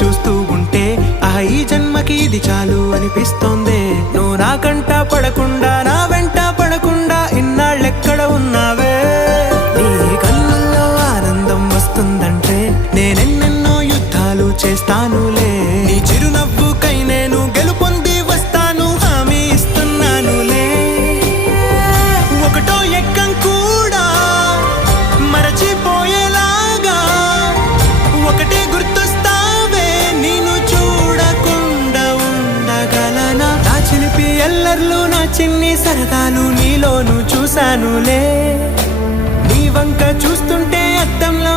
చూస్తూ ఉంటే ఈ జన్మకి ఇది చాలు అనిపిస్తోందే. నువ్వు నా కంట పడకుండా నా వెంట పడకుండా ఇన్నాళ్ళెక్కడ ఉన్నావే. నీ కళ్ళల్లో ఆనందం వస్తుందంటే నేనెన్నెన్నో యుద్ధాలు చేస్తానులే. నీ చిరునవ్వుకై నేను గెలుపొంది వస్తాను హామీ ఇస్తున్నానులే. ఒకటో ఎక్కం కూడా మరచిపోయేలాగా ఒకటే గుర్తొస్తావే. నేను చూడకుండా ఉండగలనా. నా చిలిపి ఎల్లర్లు నా చిన్ని సరదాలు నీలోను చూశానులే. నీ వంక చూస్తుంటే అద్దంలో